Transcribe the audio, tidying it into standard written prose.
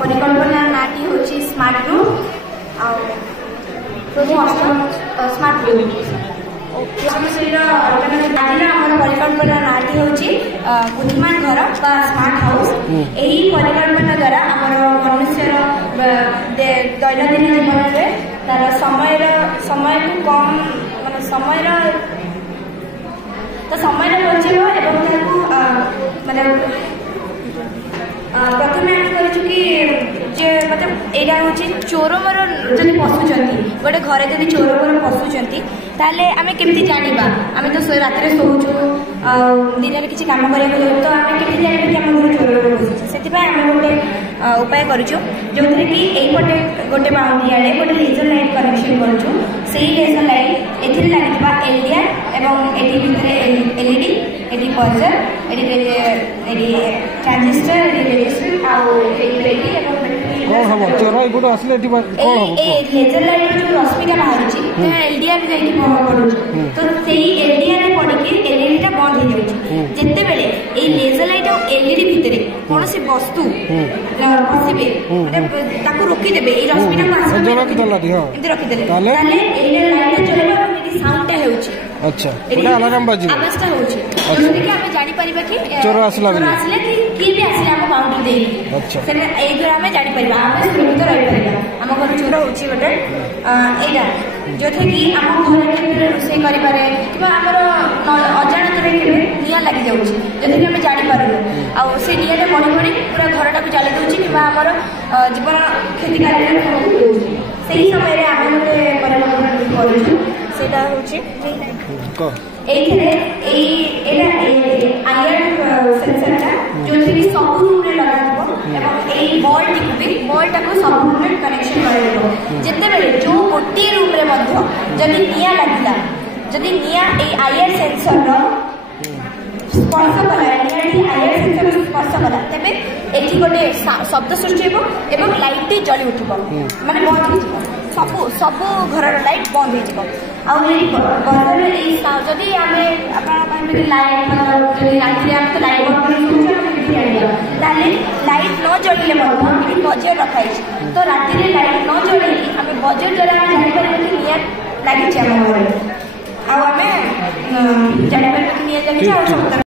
परिकल्पना नाटी हूँ smart room smart room परिकल्पना नाटी हूँ बुद्धिमान घर स्मार्ट हाउस। यही परिकल्पना द्वारा आम मनुष्यर दैनंदिन जीवन में तार समय को कम मान समय बचेब माने प्रथम आम कर मतलब यहाँ हूँ चोर मोर जब पशुंट गोटे घरे जब चोर मोर पशुंट ताले आम केमती जाना आम तो रात शोचु दिन में किसी कम करा तो आम केमती जानवा कि आम घर चोर मोर पशु से आम गोटे उपाय करूँ जो थे कि यहीपटे गोटे बाउंड्री आड़े गोटे लेजर लाइट कनेक्शन करूँ से लेजर लाइट ए लगे एलडीआर एवं ये एलईडी ये बजर ये ट्रांजिस्टर रेजिस्टर लेजर लाइट जो रश्मिटा बाहर एलडीआर पड़ू तो एलडीआर पड़ी एलईडी टा बंद हो जाते बेले लेजर लाइट और एलईडी भितर कौन सी वस्तु पशे रोकीदे रश्मिटा रखीदे साउंड अच्छा अलार्म बाजी आवाजटा होची जोथि कि हमें जानि परिबा कि चोर आसला कि भी आसले हम बाउंड्री दे अच्छा से एई द्वारा हमें जानि परिबा हम सुरक्षित रहि परिबा हम घर चोर होची गोटे एटा जोथि कि हम घर के रोसे करि पारे किबा हमर अजाणत रे केबे निया लागि जाउची जोथि कि हमें जानि पारु आ से निया रे बड़ी बड़ी पूरा घरटा को चले दोची किबा हमर जीवन क्षतिकारी सेही समय रे हम गोटे परिवर्तन करूछु सेटा होची सब रूम लगा बल्टा को सब रूम कनेक्शन करते जो गोटे रूम जदि निया लगला जदि निया आईआर सेंसर स्पर्श कला आईआर सेंसर स्पर्श कला तेज ये गोटे शब्द सृष्टि एवं लाइट जली उठ माने बंद हो सब घर लाइट बंद हो जदि आम लाइट रात लाइट लाइट न जलिए बजर रखाई तो रात लाइट न जल आम बजर द्वारा जानपर निया लगी आम घर आम जानपर निया लगी।